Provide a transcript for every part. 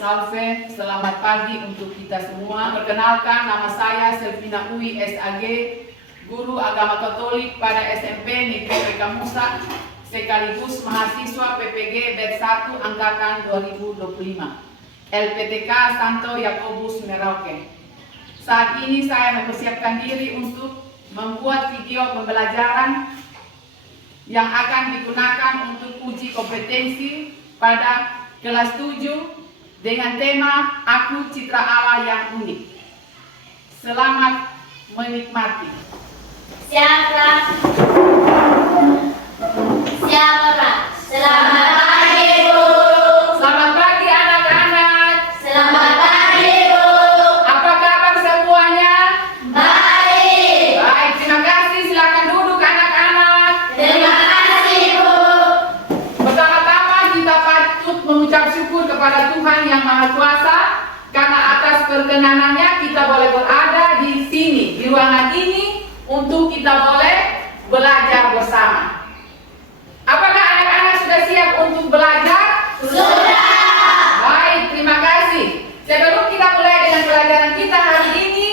Salve, selamat pagi untuk kita semua. Perkenalkan, nama saya Selvina Uwi SAG, guru agama Katolik pada SMP Negeri PK Musa, sekaligus mahasiswa PPG Batch 1 Angkatan 2025, LPTK Santo Yakobus Merauke. Saat ini saya mempersiapkan diri untuk membuat video pembelajaran yang akan digunakan untuk uji kompetensi pada kelas 7 dengan tema Aku Citra Allah yang Unik. Selamat menikmati. Siapa? Selamat pagi, Bu. Selamat pagi anak-anak. Selamat pagi, Bu. Apa kabar semuanya? Baik. Baik, terima kasih. Silakan duduk anak-anak. Terima kasih, Bu. Pertama-tama kita patut mengucap syukur kepada Tuhan Yang Maha Kuasa karena atas perkenanannya kita boleh berada di sini, di ruangan ini, untuk kita boleh belajar bersama. Apakah anak-anak sudah siap untuk belajar? Sudah. Baik, terima kasih. Sebelum kita mulai dengan pelajaran kita hari ini,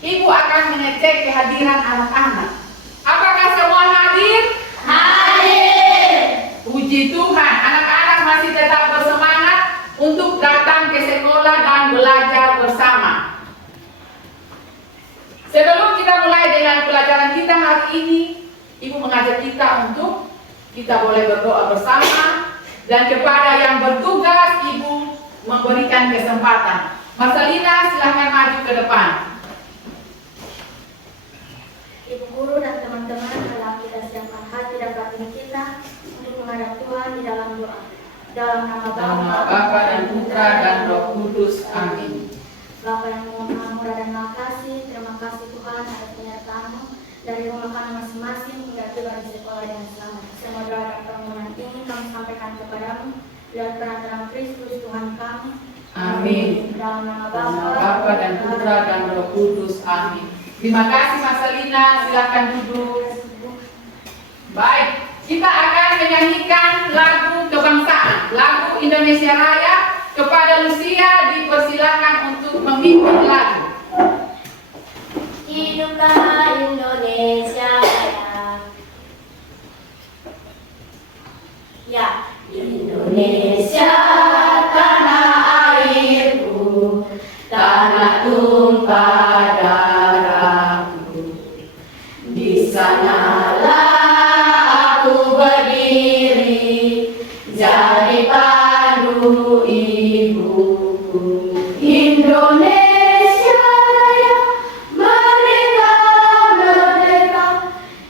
Ibu akan mengecek kehadiran anak-anak. Apakah semua hadir? Hadir. Puji Tuhan, anak-anak masih tetap bersemangat untuk datang ke sekolah dan belajar bersama. Sebelum kita mulai dengan pelajaran kita hari ini, Ibu mengajak kita untuk kita boleh berdoa bersama, dan kepada yang bertugas Ibu memberikan kesempatan. Marcelina, silahkan maju ke depan. Ibu guru dan teman-teman, adalah kita siapkan hati dan batin kita untuk menghadap Tuhan di dalam doa. Dalam nama Bapa dan Putra dan Roh Kudus. Amin. Bapa yang maha murah dan maha kasih, terima kasih Tuhan atas penyertaan-Mu dari rumah kami masing-masing hingga tiba di sekolah dengan selamat. Semua doa dan permohonan ini kami sampaikan kepadamu lewat perantaraan Kristus Tuhan kami. Amin. Dalam nama Bapa dan Putra dan Roh Kudus. Amin. Terima kasih Marcelina, silakan duduk. Baik, kita akan menyanyikan lagu kebangsaan, lagu Indonesia Raya. Kepada Lucia dipersilakan untuk memimpin lagu. Hiduplah Indonesia Raya. Ya, Indonesia tanah airku, tanah tumpah darahku. Di sanalah aku berdiri, jadi pandu ibuku. Indonesia Raya, merdeka, merdeka,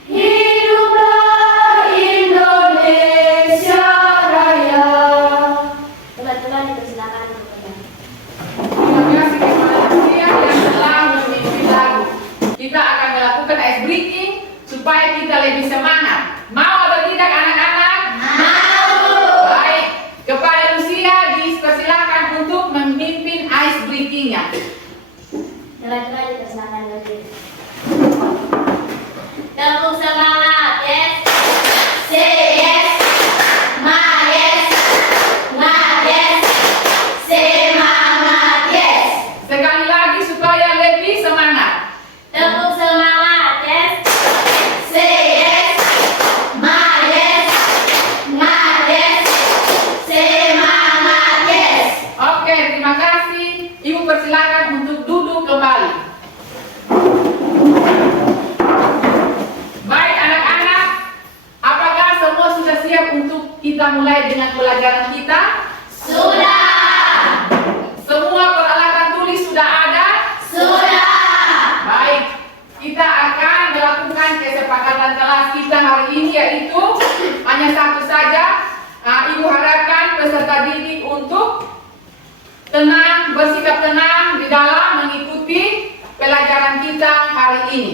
hiduplah Indonesia Raya. Teman-teman dipersilakan untuk bernyanyi. Terima kasih kepada Lucia yang telah memimpin lagu. Kita akan melakukan ice breaking supaya kita lebih semangat. Mau atau tidak anak-anak? Mau. Baik, kepada Lucia dipersilakan untuk memimpin ice breakingnya. Teman-teman dipersilakan berdiri. Tepuk semangat, yes. Say yes. Ma yes. Ma yes. Semangat, yes. Sekali lagi supaya lebih semangat. Tepuk semangat, yes. Say yes. Ma yes. Ma yes. Semangat, yes. Oke, terima kasih. Ibu persilakan untuk duduk kembali. Baik anak-anak, apakah semua sudah siap untuk kita mulai dengan pelajaran kita? Sudah. Semua peralatan tulis sudah ada? Sudah. Baik, kita akan melakukan kesepakatan kelas kita hari ini, yaitu hanya satu saja. Ibu harapkan peserta didik untuk tenang, bersikap tenang di dalam mengikuti pelajaran kita hari ini.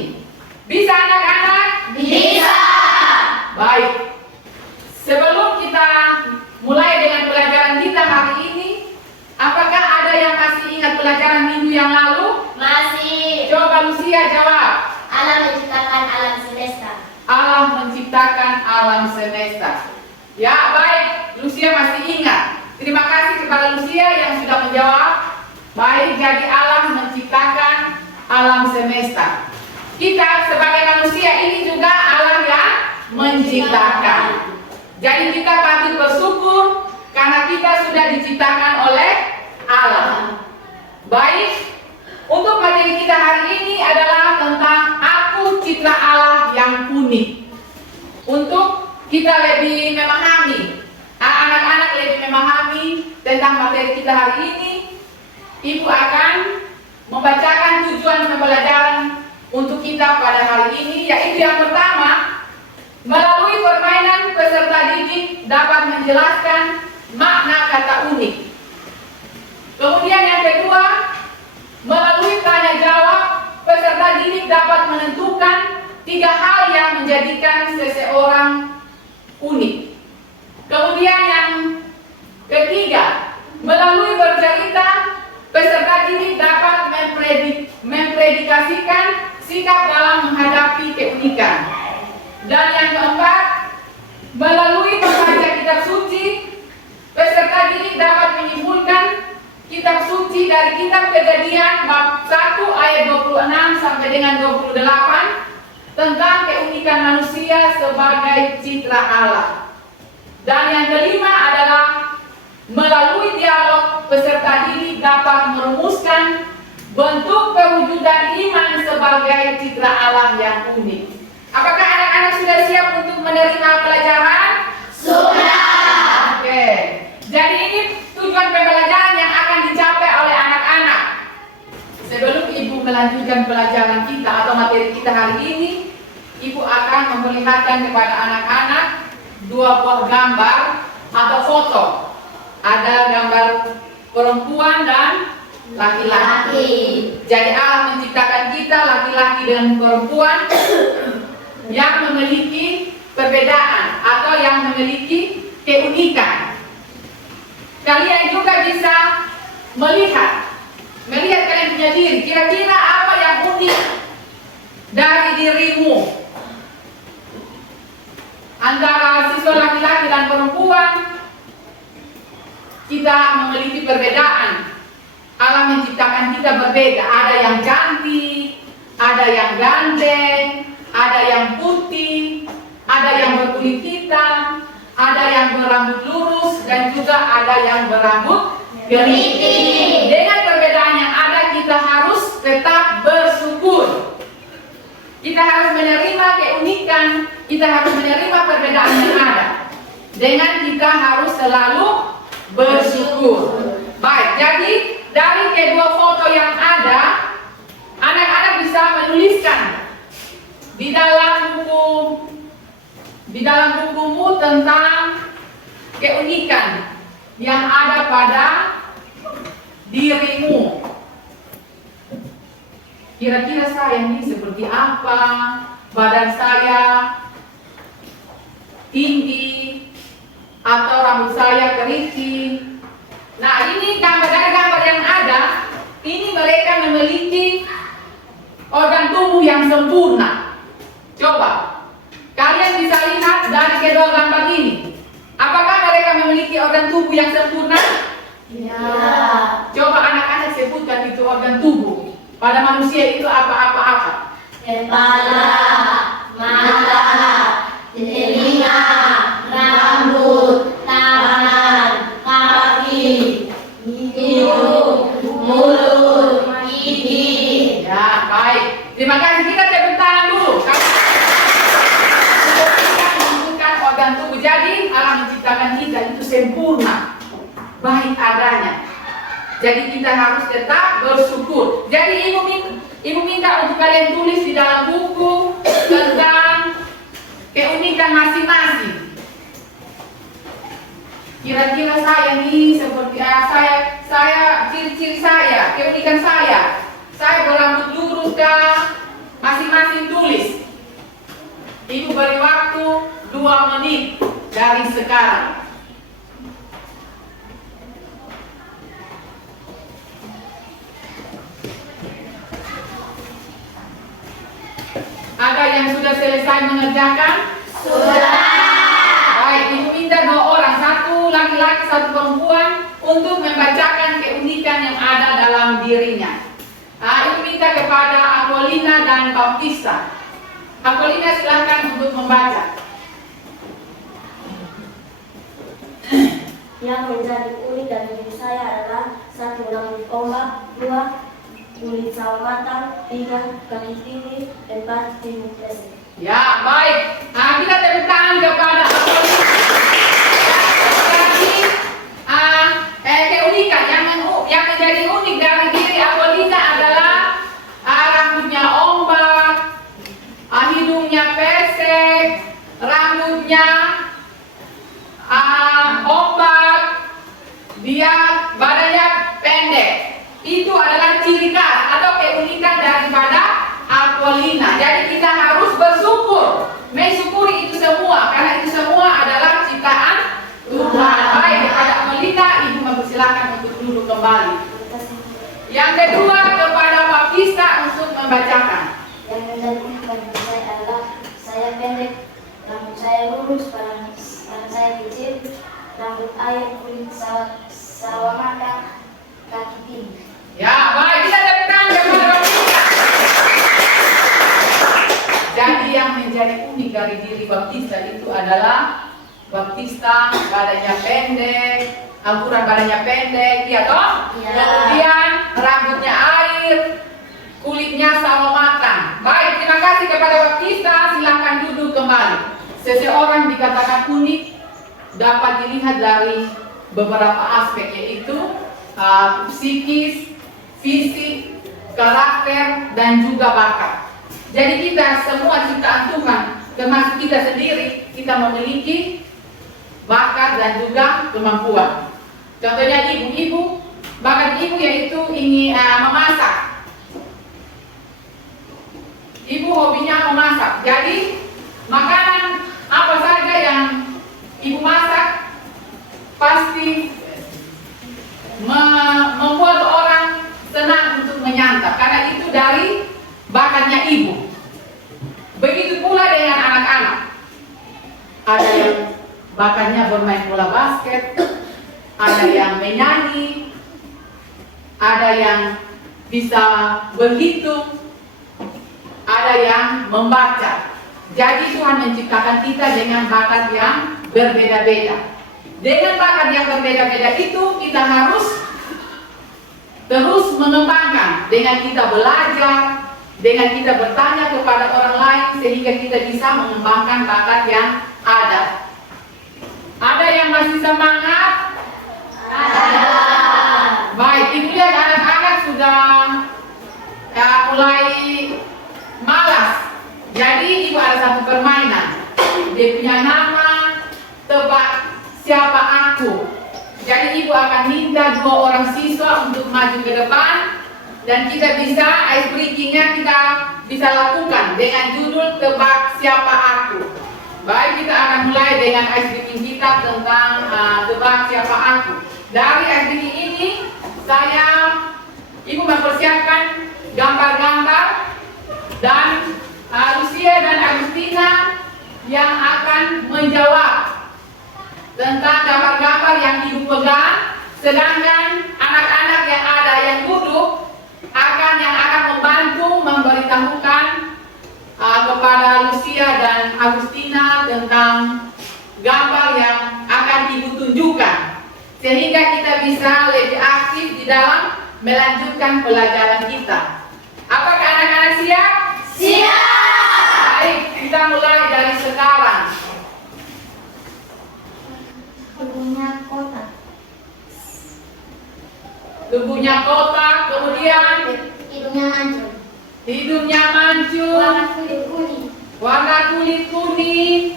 Bisa anak-anak? Bisa. Baik. Sebelum kita mulai dengan pelajaran kita hari ini, apakah ada yang masih ingat pelajaran minggu yang lalu? Masih. Coba Lucia jawab. Allah menciptakan alam semesta. Allah menciptakan alam semesta. Ya, baik. Lucia masih ingat. Terima kasih kepada Lucia yang sudah menjawab. Baik, jadi Allah menciptakan alam semesta. Kita sebagai manusia ini juga Allah yang menciptakan. Jadi kita patut bersyukur karena kita sudah diciptakan oleh Allah. Baik, untuk materi kita hari ini adalah tentang aku cipta Allah yang unik. Untuk kita lebih memahami, anak-anak lebih memahami tentang materi kita hari ini, Ibu akan membacakan tujuan pembelajaran untuk kita pada hari ini, yaitu yang pertama, melalui permainan peserta didik dapat menjelaskan makna kata unik. Kemudian yang kedua, melalui tanya jawab, peserta didik dapat menentukan 3 hal yang menjadikan seseorang unik. Kemudian yang ketiga, melalui bercerita, peserta didik dapat mempredikasikan sikap dalam menghadapi keunikan. Dan yang keempat, melalui membaca kitab suci, peserta didik dapat menyimpulkan kitab suci dari kitab Kejadian bab 1 ayat 26 sampai dengan 28 tentang keunikan manusia sebagai citra Allah. Dan yang kelima adalah melalui dialog, peserta didik dapat merumuskan bentuk pewujudan iman sebagai citra Allah yang unik. Apakah anak-anak sudah siap untuk menerima pelajaran? Sudah. Oke. Jadi ini tujuan pembelajaran yang akan dicapai oleh anak-anak. Sebelum Ibu melanjutkan pelajaran kita atau materi kita hari ini, Ibu akan memperlihatkan kepada anak-anak 2 buah gambar atau foto. Ada gambar perempuan dan laki-laki. Jadi Allah menciptakan kita laki-laki dan perempuan yang memiliki perbedaan atau yang memiliki keunikan. Kalian juga bisa melihat kalian punya diri. Kira-kira apa yang unik dari dirimu? Antara siswa laki-laki dan perempuan, kita memiliki perbedaan. Allah menciptakan kita berbeda. Ada yang cantik, ada yang ganteng, ada yang putih, ada yang berkulit hitam, ada yang berambut lurus, dan juga ada yang berambut keriting. Dengan perbedaan yang ada, kita harus tetap bersyukur. Kita harus menerima keunikan, kita harus menerima perbedaan yang ada. Dengan kita harus selalu bersyukur. Baik, jadi dari kedua foto yang ada, anak-anak bisa menuliskan di dalam bukumu tentang keunikan yang ada pada dirimu. Kira-kira saya ini seperti apa? Badan saya tinggi atau rambut saya keriting? Nah, ini dari gambar yang ada, ini mereka memiliki organ tubuh yang sempurna. Coba, kalian bisa lihat dari kedua gambar ini. Apakah mereka memiliki organ tubuh yang sempurna? Ya. Coba anak-anak sebutkan itu organ tubuh. Pada manusia itu apa-apa? Kepala, mata, telinga, rambut, tangan, kaki, hidung, mulut, gigi. Ya, baik. Terima kasih. Kita tepuk tangan dulu. Kita menentukan organ tubuh. Jadi Allah menciptakan kita itu sempurna, baik adanya. Jadi kita harus tetap bersyukur. Jadi ibu minta untuk kalian tulis di dalam buku tentang keunikan masing-masing. Kira-kira saya nih seperti saya ciri-ciri saya, keunikan saya berambut lurus kah? Masing-masing tulis. Ibu beri waktu 2 menit dari sekarang. Ada yang sudah selesai mengerjakan? Sudah. Baik, Ibu minta 2 orang, 1 laki-laki, 1 perempuan, Aquilina, silakan untuk membaca. Yang menjadi unik dari diri saya adalah 1. Rambut ombak, 2. Kulit sawo matang, 3. Kaki tinggi, 4. Timun pesek. Ya, baik. Nah, kita tepuk tangan kepada Aquilina. Jadi, keunikan yang menjadi unik dari diri Aquilina adalah rambutnya ombak, hidungnya pesek, rambutnya ombak, dia badannya pendek. Itu adalah ciri khas atau keunikan daripada Aquilina. Jadi kita harus bersyukur, mensyukuri itu semua, karena itu semua adalah ciptaan Tuhan. Baik, kepada Aquilina, Ibu mempersilahkan untuk duduk kembali. Yang kedua, kepada Baptista untuk membacakan. Yang menjadi unik dari diri saya adalah saya pendek, rambut saya lurus, badan saya kecil, rambut air, kulit sawo matang, kaki tinggi. Ya, baik, kita tepuk tangan kepada Baptista. Jadi yang menjadi unik dari diri Baptista itu adalah Baptista badannya pendek, ukuran badannya pendek, ya toh? Ya. Kemudian rambutnya air, kulitnya sawo matang. Baik, terima kasih kepada Baptista. Silakan duduk kembali. Seseorang dikatakan unik dapat dilihat dari beberapa aspek, yaitu psikis, fisik, karakter, dan juga bakat. Jadi kita semua ciptaan Tuhan, termasuk kita sendiri, kita memiliki bakat dan juga kemampuan. Contohnya ibu-ibu, bakat ibu yaitu ingin memasak. Ibu hobinya memasak. Jadi makanan apa saja yang ibu masak pasti membuat orang senang untuk menyantap, karena itu dari bakatnya ibu. Begitu pula dengan anak-anak. Ada yang bakatnya bermain bola basket, ada yang menyanyi, ada yang bisa berhitung, ada yang membaca. Jadi Tuhan menciptakan kita dengan bakat yang berbeda-beda. Dengan bakat yang berbeda-beda itu kita harus terus mengembangkan, dengan kita belajar, dengan kita bertanya kepada orang lain, sehingga kita bisa mengembangkan bakat yang ada. Ada yang masih semangat? Ada. Baik, ibu lihat anak-anak sudah mulai malas. Jadi ibu ada satu permainan. Dia punya nama, tebak siapa aku. Jadi ibu akan minta 2 orang siswa untuk maju ke depan, dan kita bisa ice breaking-nya kita bisa lakukan dengan judul tebak siapa aku. Baik, kita akan mulai dengan ice breaking kita tentang tebak siapa aku. Dari ice breaking ini ibu mempersiapkan gambar-gambar, dan Lucia dan Agustina yang akan menjawab tentang gambar-gambar yang ibu pegang, sedangkan anak-anak yang ada yang duduk yang akan membantu memberitahukan kepada Lucia dan Agustina tentang gambar yang akan ibu tunjukkan, sehingga kita bisa lebih aktif di dalam melanjutkan pelajaran kita. Apakah anak-anak siap? Siap! Baik, kita mulai dari sekarang. Hidungnya kotak. Tubuhnya kotak, kemudian Hidungnya mancung. hidungnya mancung, Warna kulit kuning. warna kulit kuning.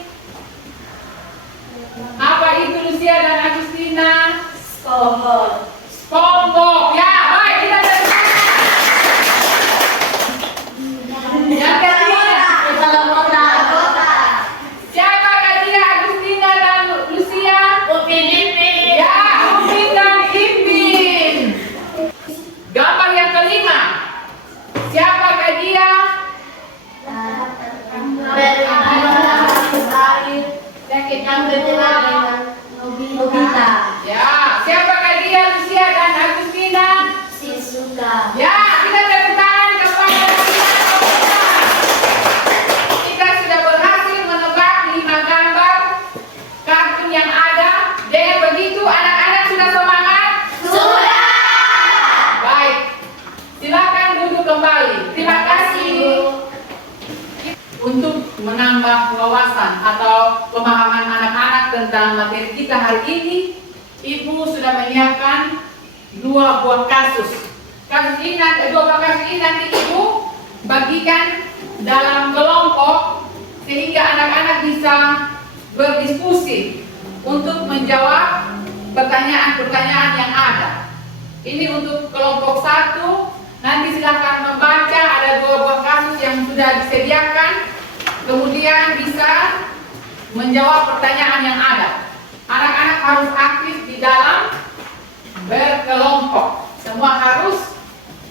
Apa itu Lucia dan Agustina? SpongeBob. SpongeBob. Ya, baik, kita yang ketiga. Siapakah dia, Agustina dan Lucia? Upin Ipin. Ya, Upin dan Ipin. Gambar yang kelima. Siapakah dia? Nobita. Ya, siapakah dia, Lucia dan Agustina? Shizuka. Ya, kita tepuk tangan kepada Lucia. Kita menambah wawasan atau pemahaman anak-anak tentang materi kita hari ini, Ibu sudah menyiapkan 2 buah kasus. Kasus ini nanti, 2 buah kasus ini nanti Ibu bagikan dalam kelompok sehingga anak-anak bisa berdiskusi untuk menjawab pertanyaan-pertanyaan yang ada. Ini untuk kelompok 1. Nanti silahkan membaca, ada 2 buah kasus yang sudah disediakan. Kemudian bisa menjawab pertanyaan yang ada. Anak-anak harus aktif di dalam berkelompok. Semua harus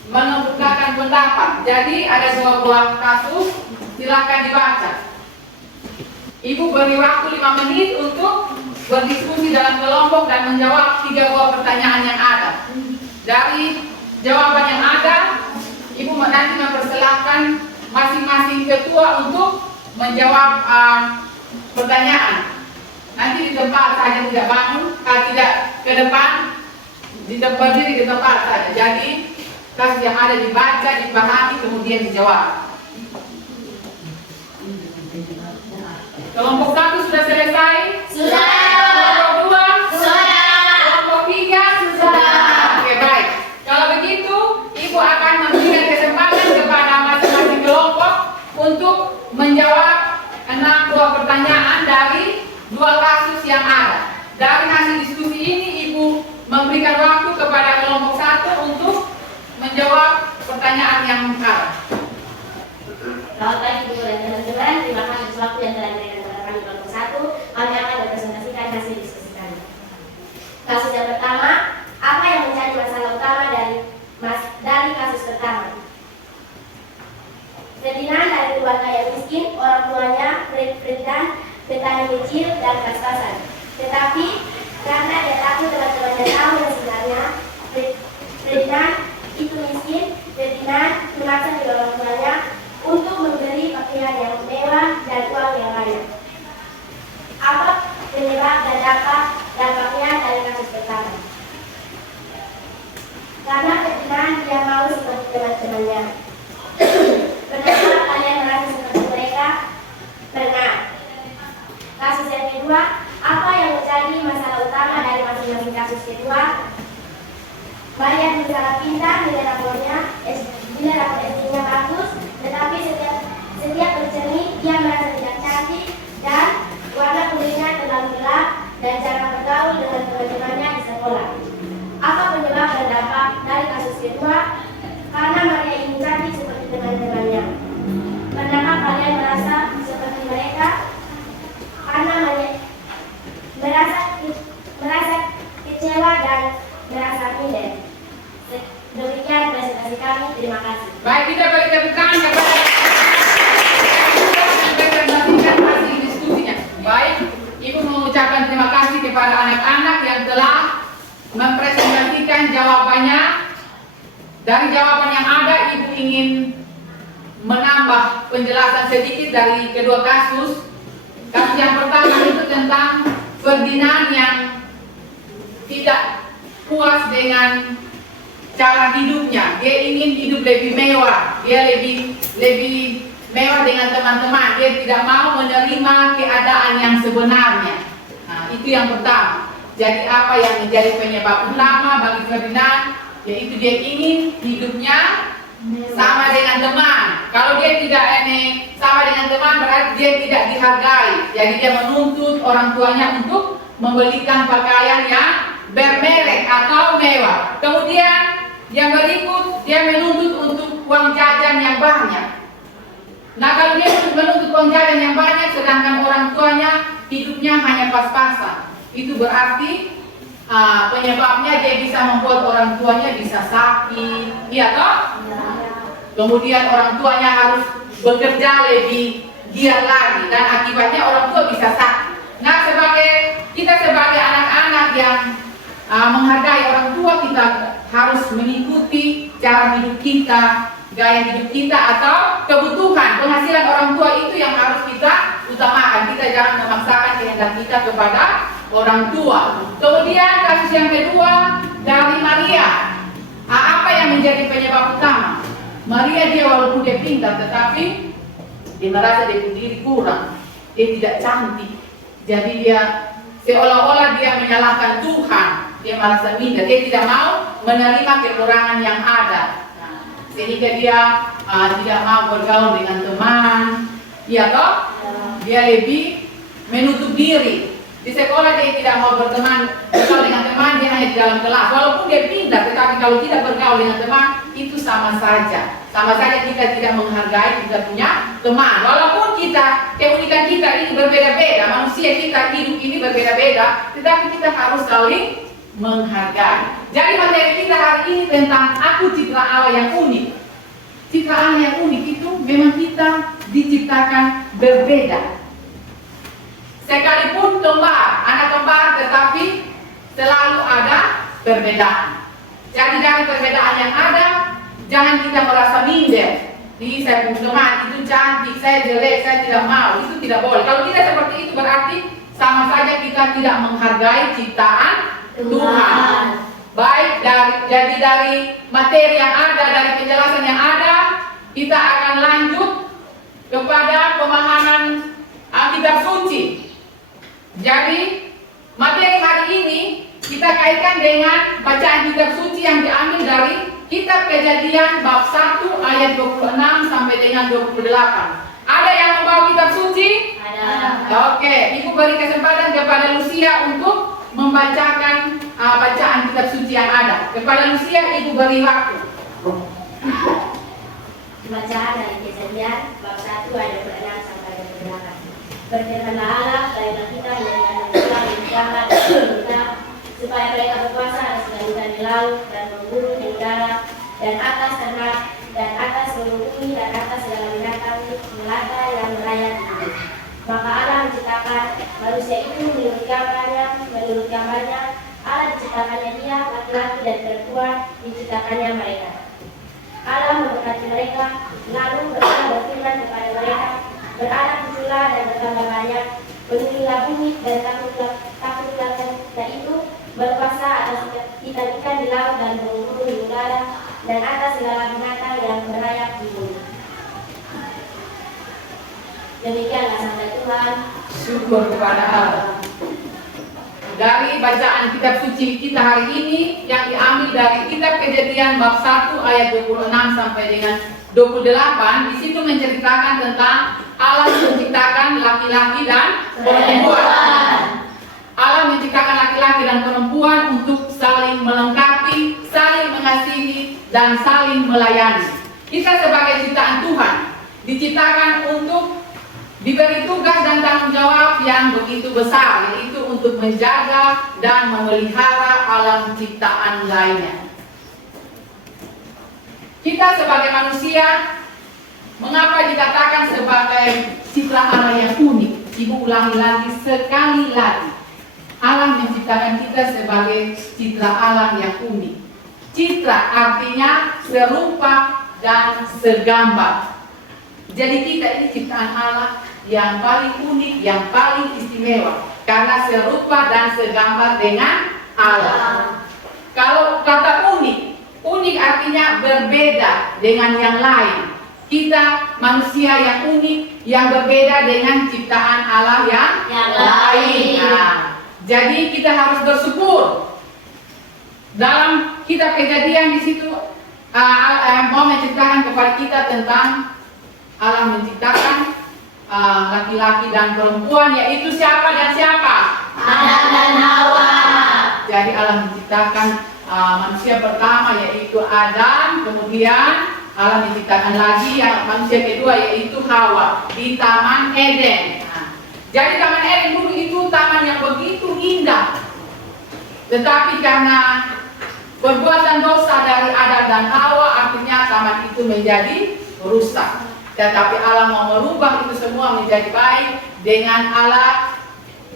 mengemukakan pendapat. Jadi ada 2 buah kasus, silahkan dibaca. Ibu beri waktu 5 menit untuk berdiskusi dalam kelompok dan menjawab 3 buah pertanyaan yang ada. Dari jawaban yang ada, Ibu nanti mempersilahkan masing-masing ketua untuk menjawab pertanyaan. Nanti di tempat saja, tidak bangun, tidak ke depan, berdiri di tempat saja. Jadi kasus yang ada dibaca, dipahami, kemudian dijawab. Kelompok 1 sudah selesai? Sudah. Kelompok 2? Sudah. Kelompok 3? Sudah. Oke, baik. Kalau begitu, Ibu akan memberikan kesempatan kepada masing-masing kelompok untuk menjawab 6 buah pertanyaan dari 2 kasus yang ada. Dari hasil diskusi ini, Ibu memberikan waktu kepada kelompok 1 untuk menjawab pertanyaan yang ada. Selamat pagi Bu dan teman-teman, terima kasih atas waktu yang telah diberikan kepada kami kelompok 1. Kami akan mempresentasikan hasil diskusi kami. Kasus yang pertama, apa yang menjadi masalah utama dari kasus pertama? Ferdinand dari keluarga yang miskin, orang tuanya Ferdinand petani kecil dan pas-pasan. Tetapi karena dia takut teman-temannya tahu yang sebenarnya Ferdinand itu miskin, Ferdinand memaksa kedua orang tuanya untuk membeli pakaian yang mewah dan uang yang banyak. Apa penyebab dan dampaknya dari kasus pertama? Karena Ferdinand dia mau seperti teman-temannya. Pernahkah kalian merasa seperti mereka? Pernah. Kasus yang kedua, apa yang menjadi masalah utama dari masing-masing kasus kedua? Maria dulu sangat pintar, nilai rapor SD-nya bagus, tetapi setiap bercermin dia merasa tidak cantik dan warna kulitnya terlalu gelap dan jarang bergaul dengan teman-temannya di sekolah. Apa penyebab dan dampak dari kasus kedua? Karena Maria ingin cantik seperti teman-temannya. Pernahkah kalian merasa seperti mereka? Karena merasa kecewa dan merasa minder. Demikian presentasi kami, terima kasih. Baik, kita beri tepuk tangan kepada presentasikan hasil diskusinya. Baik, Ibu mengucapkan terima kasih kepada anak-anak yang telah mempresentasikan jawabannya. Dari jawaban yang ada, Ibu ingin menambah penjelasan sedikit dari kedua kasus. Kasus yang pertama itu tentang Ferdinand yang tidak puas dengan cara hidupnya. Dia ingin hidup lebih mewah, dia lebih mewah dengan teman-teman. Dia tidak mau menerima keadaan yang sebenarnya. Nah, itu yang pertama. Jadi apa yang menjadi penyebab utama bagi Ferdinand? Yaitu dia ingin hidupnya sama dengan teman. Kalau dia tidak sama dengan teman, berarti dia tidak dihargai. Jadi dia menuntut orang tuanya untuk membelikan pakaian yang bermerek atau mewah. Kemudian yang berikut, dia menuntut untuk uang jajan yang banyak. Nah, kalau dia menuntut uang jajan yang banyak, sedangkan orang tuanya hidupnya hanya pas-pasan, itu berarti penyebabnya dia bisa membuat orang tuanya bisa sakit, iya toh? Kemudian orang tuanya harus bekerja lebih giat lagi dan akibatnya orang tua bisa sakit. Nah, kita sebagai anak-anak yang menghargai orang tua, kita harus mengikuti cara hidup kita, gaya hidup kita atau kebutuhan penghasilan orang tua itu yang harus kita utamakan. Kita jangan memaksakan kehendak kita kepada orang tua. Kemudian kasus yang kedua dari Maria. Apa yang menjadi penyebab utama? Maria dia walaupun dia pintar, tetapi dia merasa dia diri kurang. dia tidak cantik. Jadi dia seolah-olah dia menyalahkan Tuhan. Dia merasa minder, dia tidak mau menerima kekurangan yang ada. Sehingga dia tidak mau bergaul dengan teman. Iya toh? Dia lebih menutup diri. Di sekolah dia tidak mau bergaul dengan teman, dia hanya di dalam kelas. Walaupun dia pintar, tetapi kalau tidak bergaul dengan teman, itu sama saja. Sama saja kita tidak menghargai kita punya teman. Walaupun kita, keunikan kita ini berbeda-beda, manusia kita hidup ini berbeda-beda, tetapi kita harus saling menghargai. Jadi materi kita hari ini tentang aku citra Allah yang unik. Citra Allah yang unik itu memang kita diciptakan berbeda. Sekalipun anak kembar, tetapi selalu ada perbedaan. Jadi dari perbedaan yang ada, jangan kita merasa minder. Saya punya teman itu cantik, saya jelek, saya tidak mau. Itu tidak boleh. Kalau tidak seperti itu berarti sama saja kita tidak menghargai ciptaan Tuhan. Baik, jadi dari materi yang ada, dari penjelasan yang ada, kita akan lanjut kepada pemahaman kitab suci. Jadi materi hari ini kita kaitkan dengan bacaan kitab suci yang diambil dari kitab Kejadian bab 1 ayat 26 sampai dengan 28. Ada yang membawa kitab suci? Ada. Oke, Ibu beri kesempatan kepada Lucia untuk membacakan bacaan kitab suci yang ada. Kepada Lucia Ibu beri waktu. Bacaan dari Kejadian bab 1 ayat 26 sampai 28. Berfirmanlah Allah, baiklah kita menjadikan Muhammad kita supaya mereka berkuasa atas lautan di laut dan memburu di udara dan atas ternak dan atas gunung bumi dan atas segala binatang melata yang merayap. Maka Allah menciptakan manusia itu menurut gambarnya. Allah diciptakannya dia, laki-laki dan perempuan diciptakannya mereka. Allah memberkati mereka, lalu Allah berfirman kepada mereka, beranak cuculah dan bertambah banyak, penuhilah bumi dan takluklah dan itu berkuasa atas ikan-ikan di laut dan burung-burung di udara dan atas segala binatang yang merayap di bumi. Demikianlah sabda Tuhan. Syukur kepada Allah. Dari bacaan kitab suci kita hari ini yang diambil dari kitab Kejadian bab 1 ayat 26 sampai dengan 28, di situ menceritakan tentang Allah menciptakan laki-laki dan perempuan. Allah menciptakan laki-laki dan perempuan untuk saling melengkapi, saling mengasihi, dan saling melayani. Kita sebagai ciptaan Tuhan diciptakan untuk diberi tugas dan tanggung jawab yang begitu besar, yaitu untuk menjaga dan memelihara alam ciptaan lainnya. Kita sebagai manusia, mengapa dikatakan sebagai cipta Allah yang unik? Ibu ulangi lagi sekali lagi. Allah menciptakan kita sebagai citra Allah yang unik. Citra artinya serupa dan segambar. Jadi kita ini ciptaan Allah yang paling unik, yang paling istimewa, karena serupa dan segambar dengan Allah. Kalau kata unik artinya berbeda dengan yang lain. Kita manusia yang unik, yang berbeda dengan ciptaan Allah yang lain. Nah, jadi kita harus bersyukur. Dalam kitab Kejadian di situ mau menceritakan kepada kita tentang Allah menciptakan laki-laki dan perempuan, yaitu siapa dan siapa? Adam dan Hawa. Jadi Allah menciptakan manusia pertama yaitu Adam, kemudian Allah menciptakan lagi yang manusia kedua yaitu Hawa di Taman Eden. Jadi Taman Eden dulu itu taman yang begitu indah, tetapi karena perbuatan dosa dari Adam dan Hawa, artinya taman itu menjadi rusak. Tetapi Allah mau merubah itu semua menjadi baik dengan Allah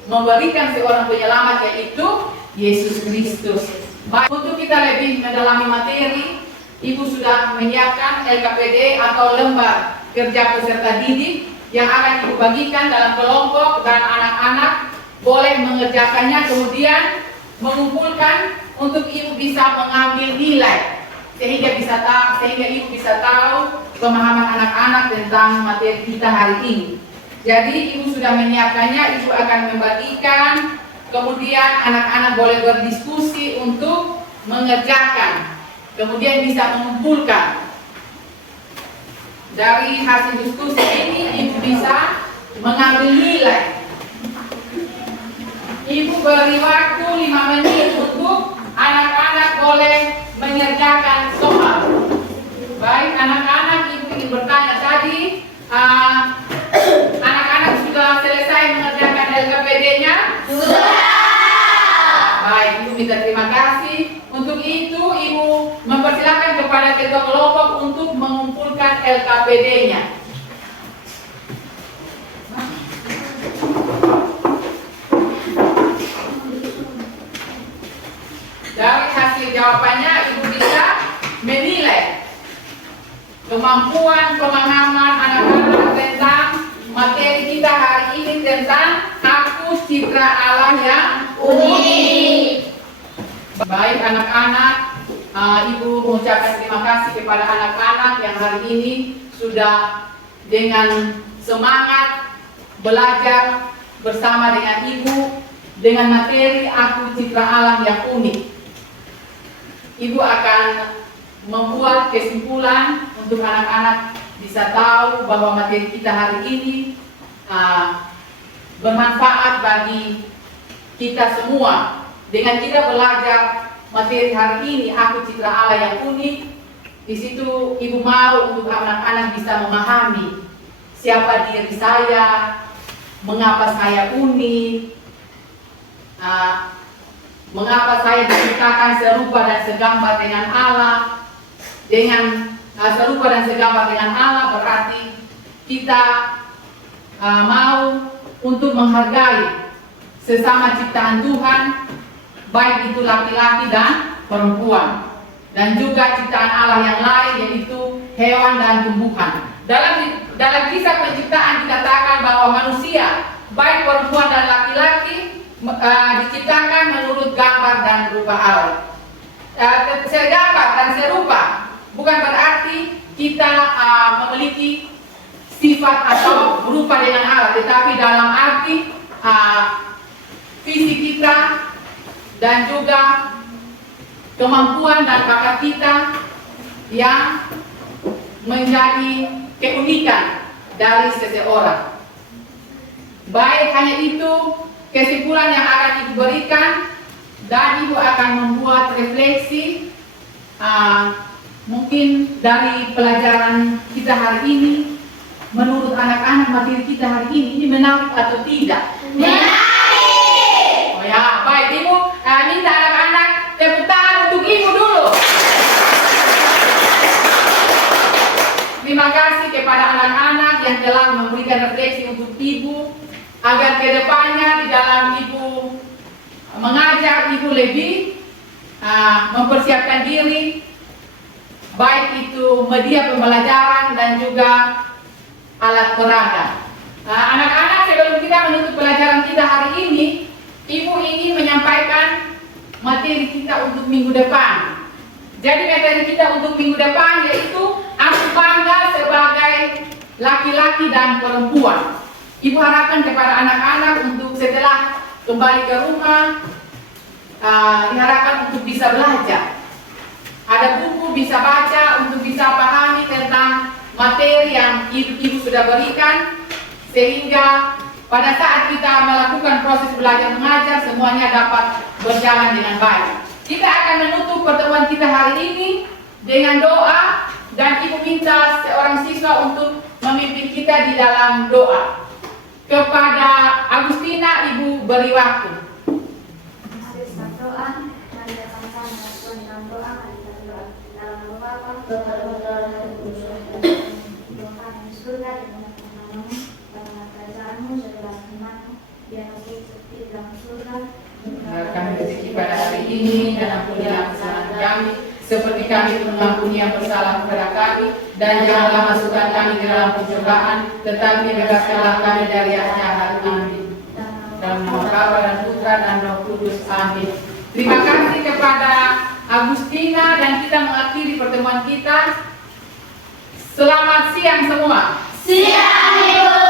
memberikan seorang penyelamat yaitu Yesus Kristus. Baik, untuk kita lebih mendalami materi, Ibu sudah menyiapkan LKPD atau lembar kerja peserta didik yang akan Ibu bagikan dalam kelompok, dan anak-anak boleh mengerjakannya kemudian mengumpulkan untuk Ibu bisa mengambil nilai, sehingga Ibu bisa tahu pemahaman anak-anak tentang materi kita hari ini. Jadi ibu sudah menyiapkannya, ibu akan membagikan, kemudian anak-anak boleh berdiskusi untuk mengerjakan, kemudian bisa mengumpulkan. Dari hasil diskusi ini ibu bisa mengambil nilai. Ibu beri waktu 5 menit untuk anak-anak boleh mengerjakan soal. Baik anak-anak, ibu ingin bertanya tadi, anak-anak sudah selesai mengerjakan LKPD-nya? Sudah. Baik, ibu minta terima kasih. Untuk itu ibu mempersilakan kepada ketua kelompok untuk mengumpulkan LKPD-nya. Dari hasil jawabannya ibu bisa menilai kemampuan pemahaman anak-anak tentang materi kita hari ini tentang aku citra Allah yang unik. Baik anak-anak, ibu mengucapkan terima kasih kepada anak-anak yang hari ini sudah dengan semangat belajar bersama dengan ibu dengan materi aku citra Allah yang unik. Ibu akan membuat kesimpulan untuk anak-anak bisa tahu bahwa materi kita hari ini bermanfaat bagi kita semua. Dengan kita belajar materi hari ini, aku citra Allah yang unik, di situ ibu mau untuk anak-anak bisa memahami siapa diri saya, mengapa saya unik, mengapa saya diciptakan serupa dan segambar dengan Allah. Dengan serupa dan segambar dengan Allah berarti kita mau untuk menghargai sesama ciptaan Tuhan, baik itu laki-laki dan perempuan, dan juga ciptaan Allah yang lain yaitu hewan dan tumbuhan. Dalam kisah penciptaan dikatakan bahwa manusia, baik perempuan dan laki-laki, diciptakan menurut gambar dan rupa Allah. Segambar dan serupa bukan berarti kita memiliki sifat atau berupa dengan Allah, tetapi dalam arti fisik kita dan juga kemampuan dan bakat kita yang menjadi keunikan dari seseorang. Baik, hanya itu kesimpulan yang akan ibu berikan, dan ibu akan membuat refleksi mungkin dari pelajaran kita hari ini. Menurut anak-anak materi kita hari ini menarik atau tidak? Menarik. Oh ya, baik ibu, minta anak-anak tepuk tangan untuk ibu dulu. Terima kasih kepada anak-anak yang telah memberikan refleksi untuk ibu, agar kedepannya di dalam ibu mengajar, ibu lebih mempersiapkan diri, baik itu media pembelajaran dan juga alat peraga. Anak-anak, sebelum kita menutup pelajaran kita hari ini, ibu ingin menyampaikan materi kita untuk minggu depan. Jadi materi kita untuk minggu depan yaitu aku bangga sebagai laki-laki dan perempuan. Ibu harapkan kepada anak-anak untuk setelah kembali ke rumah, diharapkan untuk bisa belajar. Ada buku bisa baca untuk bisa pahami tentang materi yang ibu sudah berikan, sehingga pada saat kita melakukan proses belajar mengajar semuanya dapat berjalan dengan baik. Kita akan menutup pertemuan kita hari ini dengan doa, dan ibu minta seorang siswa untuk memimpin kita di dalam doa. Kepada Agustina ibu beri waktu. Kami rezeki pada hari ini dan ampunilah kesalahan kami seperti kami mengampuni yang bersalah kepada kami, dan janganlah masukkan kami ke dalam pencobaan, tetapi bebaskanlah kami dari yang jahat. Amin. Dalam nama Bapa dan Putra dan Roh Kudus. Amin. Terima kasih kepada Agustina, dan kita mengakhiri pertemuan kita. Selamat siang semua. Siang, Ibu.